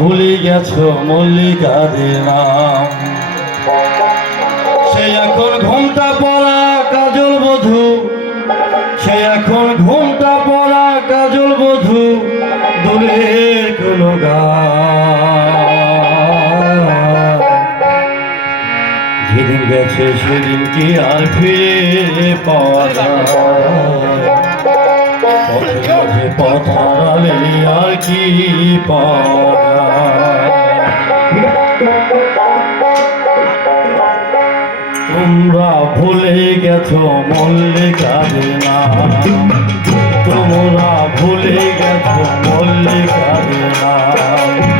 ভুলে গেছো মল্লিকাদের নাম। সে এখন ঘোমটা পরা কাজল বধূ, সে এখন ঘোমটা পরা কাজল বধূ, দূরের কোনো গান। যেদিন গেছে সেদিন কি আর ফিরে পাওয়া যায়? পথে মাঝে পথ হারালে আর কি পাওয়া যায়? তোমরা ভুলে গেছো মল্লিকাদের নাম, তোমরা ভুলে গেছো মল্লিকাদের নাম।